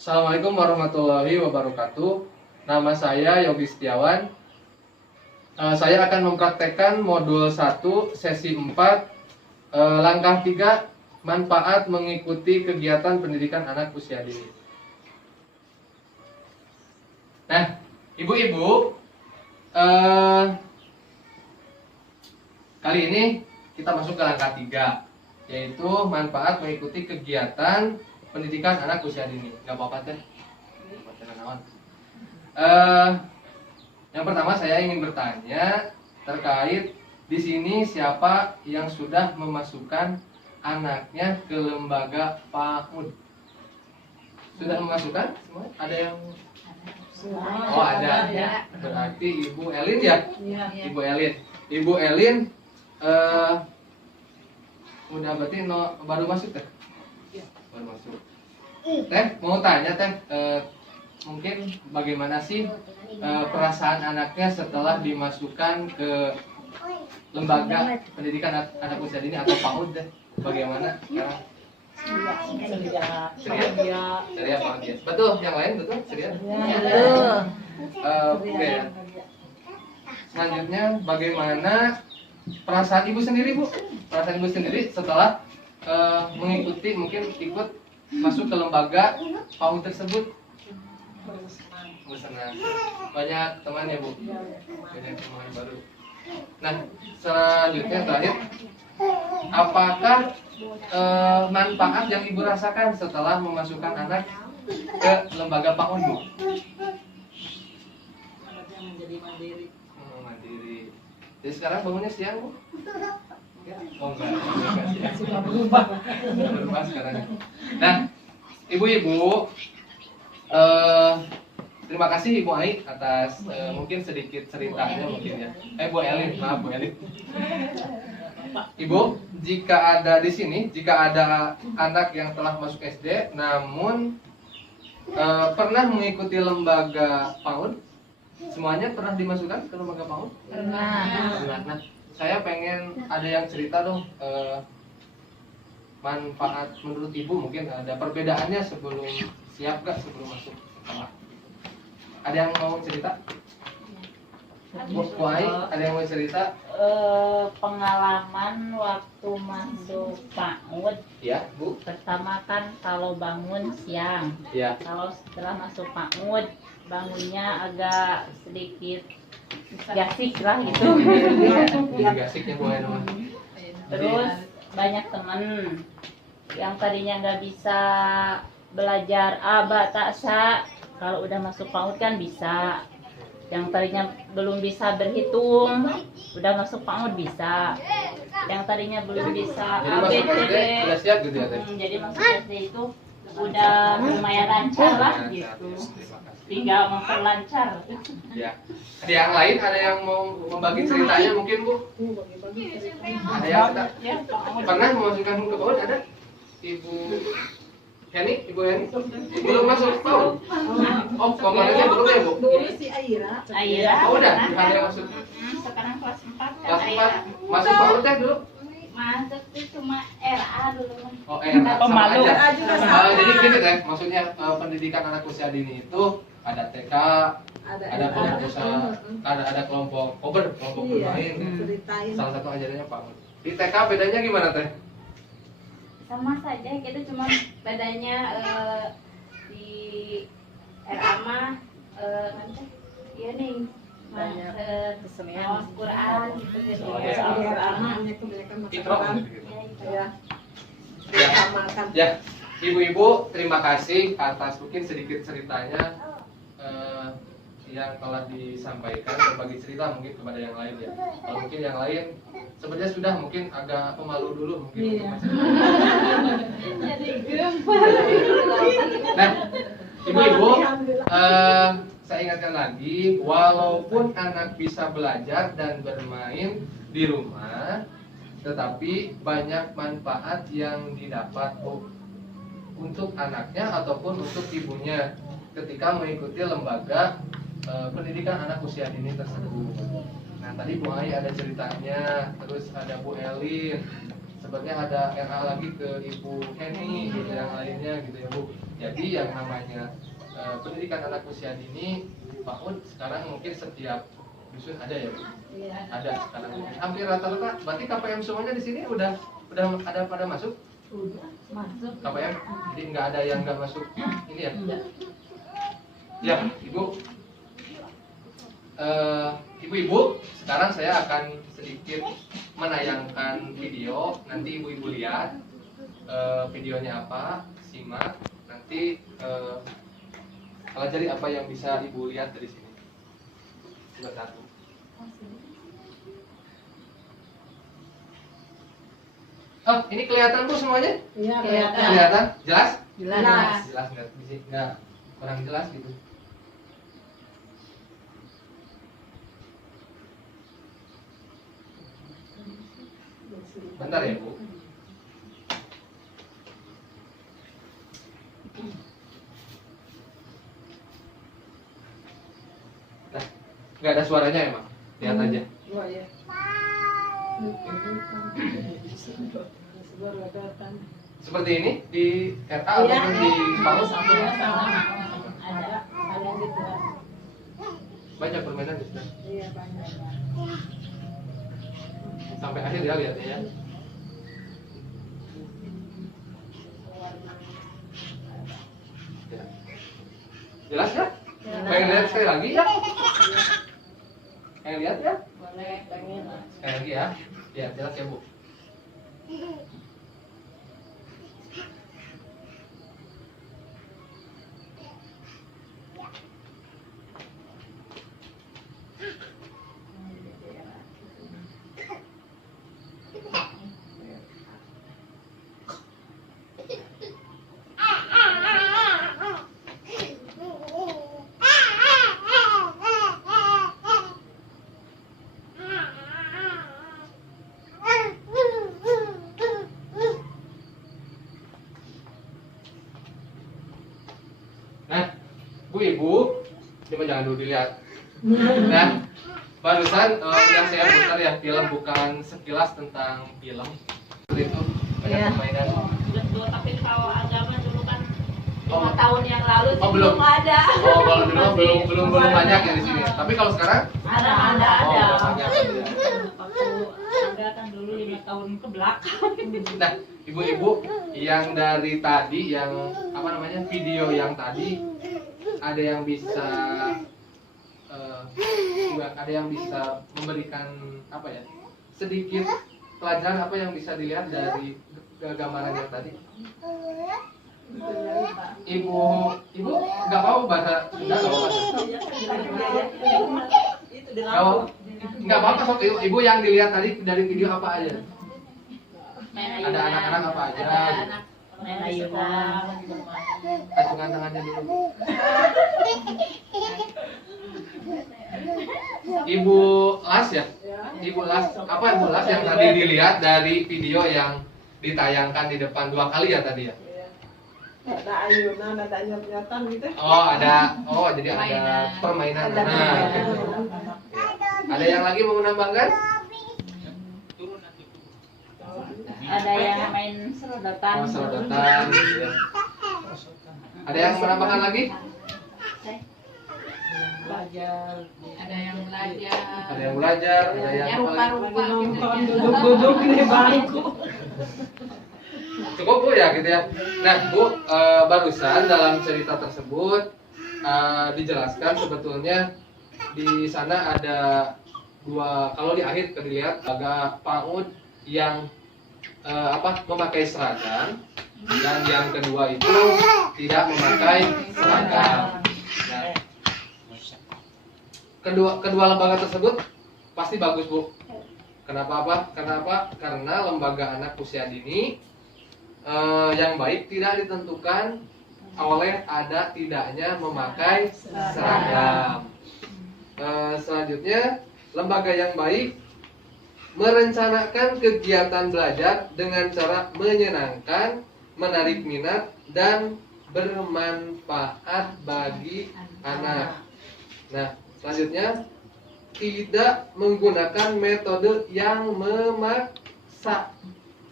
Assalamualaikum warahmatullahi wabarakatuh. Nama saya Yogi Setiawan. Saya akan mempraktekkan modul 1 sesi 4 langkah 3 manfaat mengikuti kegiatan pendidikan anak usia dini. Nah, ibu-ibu, kali ini kita masuk ke langkah 3, yaitu manfaat mengikuti kegiatan pendidikan anak usia dini. Gak apa-apa teh. Yang pertama saya ingin bertanya terkait di sini siapa yang sudah memasukkan anaknya ke lembaga PAUD? Sudah memasukkan semua? Ada yang? Oh, ada. Berarti Ibu Elin ya? Ibu Elin. Ibu Elin udah berarti baru masuk teh? Baru masuk. Teh, mau tanya teh, mungkin bagaimana sih perasaan anaknya setelah dimasukkan ke lembaga pendidikan anak usia dini atau PAUD deh? Bagaimana sekarang? Ceria, bahagia. Betul, yang lain betul? Ceria? Oke. Selanjutnya, bagaimana perasaan ibu sendiri, Bu? Perasaan ibu sendiri setelah mengikuti, mungkin ikut masuk ke lembaga PAUD tersebut? Senang. Banyak teman ya, Bu? Banyak teman baru. Nah, selanjutnya terakhir, apakah manfaat yang ibu rasakan setelah memasukkan anak ke lembaga PAUD, Bu? Menjadi mandiri. Mandiri. Jadi sekarang bangunnya siang, Bu? Oh enggak siang. Sudah berubah. Sudah berubah sekarang. Nah, ibu-ibu, terima kasih Ibu Ai atas mungkin sedikit ceritanya mungkin ya. Bu Elin, maaf Bu Elin. Ibu, jika ada di sini, jika ada anak yang telah masuk SD, namun pernah mengikuti lembaga PAUD, semuanya pernah dimasukkan ke lembaga PAUD? Pernah. Nah, saya pengen ada yang cerita dong, manfaat menurut Ibu, mungkin ada perbedaannya sebelum siap gak sebelum masuk sekolah? Ada yang mau cerita? Bu Ai, ada yang mau cerita? Pengalaman waktu masuk PAUD, Ya, Bu. pertama kan kalau bangun siang, Ya. kalau setelah masuk PAUD bangunnya agak sedikit gasik lah gitu. Jadi gasiknya Bu Ai nama. Terus banyak temen yang tadinya nggak bisa belajar aba tak sa, kalau udah masuk PAUD kan bisa. Yang tadinya belum bisa berhitung, udah masuk PAUD bisa. Yang tadinya belum bisa Jadi masuk SD udah siap gitu ya, Teh? jadi masuk SD itu udah lumayan lancar lah gitu. Tinggal memperlancar. Ya. Ada yang lain, ada yang mau membagi ceritanya mungkin, Bu? Ada yang Ya, PAUD. pernah memasukkan ke PAUD, ada? Ibu Heni, Ibu Heni belum masuk PAUD. Oh, kemarinnya belum ya, Bu? Dulu si Aira. Aira. Oh, udah, pernah. ada yang masuk. Sekarang kelas 4 kan Kelas 4 Aira. masuk PAUD teh dulu. Masuk tuh cuma RA dulu. Oh, sama Pemalu. aja. Jadi gini teh, maksudnya pendidikan anak usia dini itu ada TK, ada kelompok usaha, ada kelompok kober, kelompok bermain. Ceritain. Salah satu ajarannya PAUD. Di TK bedanya gimana teh? Sama saja, kita cuma bedanya di RA mah iya nih Banyak kesenian Quran gitu. Oh, iya. Biar anaknya kebanyakan Ikro makan. gitu. Ya. Ya. Makan. Ya, ibu-ibu terima kasih atas mungkin sedikit ceritanya yang telah disampaikan, berbagi cerita mungkin kepada yang lain ya. Kalau mungkin yang lain sebenarnya sudah mungkin agak pemalu dulu mungkin untuk menceritakan. Jadi gempar. Nah, ibu-ibu, saya ingatkan lagi, walaupun anak bisa belajar dan bermain di rumah, tetapi banyak manfaat yang didapat untuk anaknya ataupun untuk ibunya ketika mengikuti lembaga pendidikan anak usia dini tersebut. Nah, tadi Bu Ai ada ceritanya, terus ada Bu Elin, sebenarnya ada RA lagi ke Ibu Heni gitu, yang lainnya gitu ya Bu. Ya Jadi yang namanya pendidikan anak usia dini PAUD sekarang mungkin setiap dusun ada ya Bu? Iya. Ada sekarang mungkin hampir rata-rata. Berarti KPM semuanya di sini udah ada pada masuk Masuk. KPM, jadi nggak ada yang nggak masuk ini ya? Ya Ibu, ibu-ibu, sekarang saya akan sedikit menayangkan video. Nanti ibu-ibu lihat videonya apa, simak. Nanti pelajari apa yang bisa ibu lihat dari sini. Sebentar. Oh, ini kelihatan Bu semuanya? Iya, Kelihatan. Kelihatan? Jelas? Jelas. Jelas nggak kurang jelas gitu. Bentar ya Bu. Nah, nggak ada suaranya emang. Lihat aja. Oh, iya. Sebuah ledakan. Seperti ini di RA Iya. ataupun di PAUD. Ada yang gitu. Banyak permainan di sana. Iya, banyak. Sampai akhir ya lihatnya ya. Ya. Jelas ya? Pengen lihat sekali lagi ya? Pengen lihat ya? Boleh, pengen. Sekali lagi ya. Ya, jelas ya Bu. Nah, Bu Ibu, coba jangan dulu dilihat. Nah, barusan yang saya putar ya film bukan sekilas tentang film. Seperti itu banyak Iya. permainan. Betul, tapi kalau agama dulu kan Oh. 5 tahun yang lalu sih Oh, belum. ada. Oh, kalau dulu belum banyak ya di sini. Tapi kalau sekarang Ada. oh, udah banyak. Ya. Waktu ada kan dulu 5 tahun ke belakang. Nah, ibu-ibu yang dari tadi yang apa namanya video yang tadi ada yang bisa ada yang bisa memberikan apa ya sedikit pelajaran apa yang bisa dilihat dari gambaran yang tadi. Ibu nggak mau bahasa Sunda nggak mau bahasa. Nggak apa-apa sok ibu yang dilihat tadi dari video apa aja? Ada anak-anak apa aja? Main ayunan. Acungan tangannya dulu. Ibu Las ya? Ibu Las, apa Ibu Las yang tadi dilihat dari video yang ditayangkan di depan 2 kali ya tadi ya? Ada ayunan, ada nyot-nyotan gitu. Oh ada, oh jadi ada permainan. Ada Nah, gitu. Ada yang lagi mau menambahkan? Ada yang main serodotan. Oh serodotan. Ya. Ada yang menambahkan lagi? Belajar. Ada yang belajar. Ada yang belajar, ada yang apa lagi? Rupa-rupa gitu. Duduk-duduk di bangku. Cukup Bu ya gitu ya. Nah Bu, barusan dalam cerita tersebut dijelaskan sebetulnya di sana ada dua, kalau di akhir dilihat agak PAUD yang memakai seragam dan yang kedua itu tidak memakai seragam. Nah, kedua lembaga tersebut pasti bagus Bu. Kenapa? Karena lembaga anak usia dini yang baik tidak ditentukan oleh ada tidaknya memakai seragam. Selanjutnya, lembaga yang baik merencanakan kegiatan belajar dengan cara menyenangkan, menarik minat, dan bermanfaat bagi anak. Nah, selanjutnya tidak menggunakan metode yang memaksa.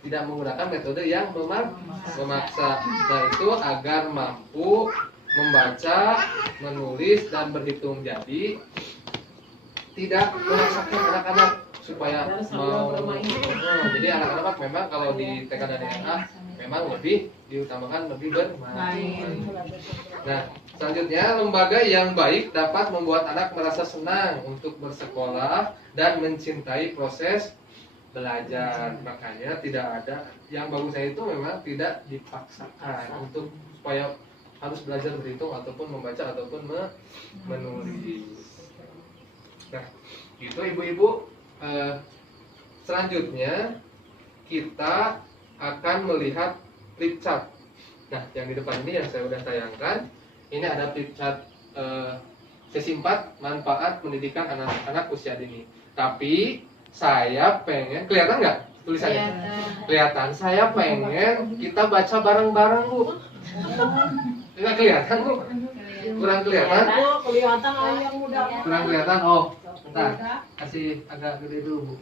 tidak menggunakan metode yang memaksa. Nah, itu agar mampu membaca, menulis, dan berhitung. Jadi tidak memaksakan anak-anak supaya mau. Jadi anak-anak memang kalau di TK dan SMA memang lebih diutamakan lebih bermain. Nah, selanjutnya lembaga yang baik dapat membuat anak merasa senang untuk bersekolah dan mencintai proses belajar. Makanya tidak ada yang bagusnya itu memang tidak dipaksakan untuk supaya harus belajar berhitung ataupun membaca ataupun menulis. Nah, itu ibu-ibu. Selanjutnya kita akan melihat flip chart. Nah, yang di depan ini yang saya sudah tayangkan, ini ada flip chart sesi 4 manfaat pendidikan anak-anak usia dini. Tapi saya pengen, kelihatan nggak tulisannya? Kelihatan. Saya pengen kita baca bareng-bareng, Bu. Nggak kelihatan, Bu? Kurang kelihatan? Oh, kelihatan orang yang muda. Kurang kelihatan? Oh, bentar. Kasih agak gede dulu, Bu.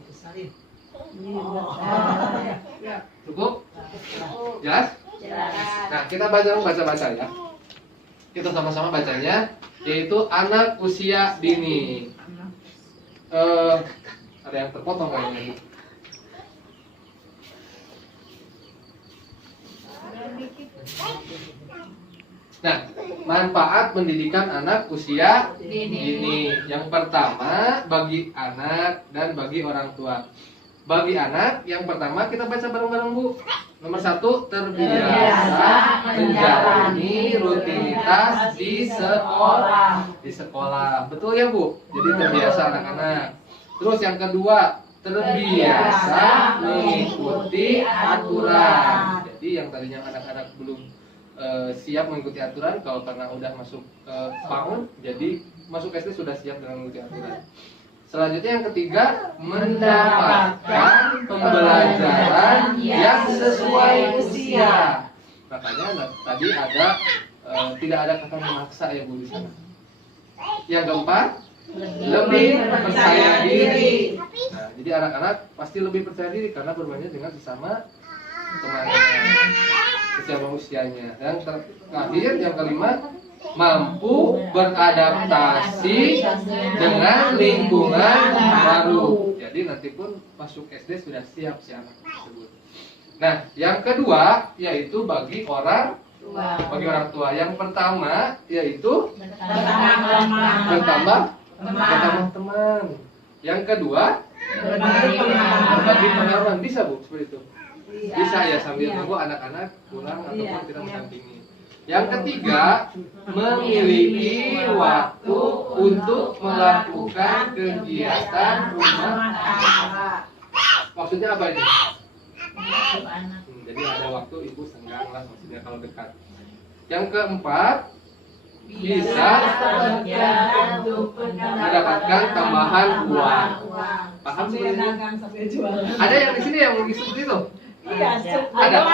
Cukup? Jelas? Jelas. Nah, kita baca ya. Kita sama-sama bacanya, yaitu anak usia dini. Ada yang terpotong kayaknya. Nah, manfaat pendidikan anak usia dini. Yang pertama bagi anak dan bagi orang tua. Bagi anak, yang pertama kita baca bareng-bareng, Bu. Nomor 1, terbiasa menjalani rutinitas di sekolah. Di sekolah, betul ya, Bu? Jadi terbiasa anak-anak. Terus yang kedua, terbiasa mengikuti aturan. Jadi yang tadinya anak-anak belum siap mengikuti aturan, kalau karena udah masuk PAUD, jadi masuk SD sudah siap dengan mengikuti aturan. Selanjutnya yang ketiga, mendapatkan pembelajaran yang sesuai usia. Makanya tadi ada tidak ada kata memaksa ya, Bu, di sana. Yang keempat, lebih percaya diri. Nah, jadi anak-anak pasti lebih percaya diri karena bermainnya dengan sesama temannya, sesama usianya. Dan terakhir yang kelima, mampu beradaptasi dengan lingkungan baru. Jadi nanti pun masuk SD sudah siap si anak tersebut. Nah, yang kedua yaitu bagi orang tua. Yang pertama yaitu bertambah teman. Yang kedua berbagi pengalaman. Bisa, Bu, seperti itu. Bisa ya, sambil nunggu anak-anak pulang ataupun kita mendampingi. Yang ketiga, memiliki waktu untuk melakukan kegiatan rumah tangga. Maksudnya apa ini? Jadi ada waktu ibu senggang lah, maksudnya kalau dekat. Yang keempat, bisa mendapatkan tambahan uang. Paham sih? Ada yang di sini yang mau seperti itu? Iya, Ada.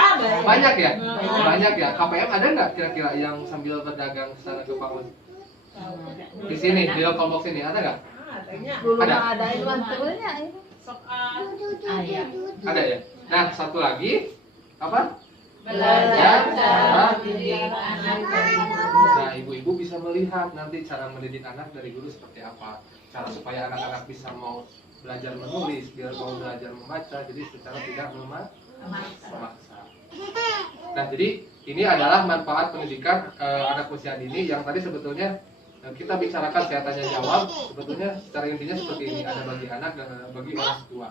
Banyak ya? Banyak ya. KPM ada nggak kira-kira yang sambil berdagang sana ke Paus? Di sini, di local box ini ada nggak? Ada. Ada ilmuannya. Ada ya. Nah, satu lagi apa? Belajar cara mendidik anak dari Nah, ibu-ibu bisa melihat nanti cara mendidik anak dari guru seperti apa. Cara supaya anak-anak bisa mau belajar menulis, biar mau belajar membaca, jadi secara tidak memaksa. Nah, jadi ini adalah manfaat pendidikan anak usia dini yang tadi sebetulnya kita bicarakan, saya tanya jawab, sebetulnya secara intinya seperti ini, ada bagi anak dan ada bagi orang tua.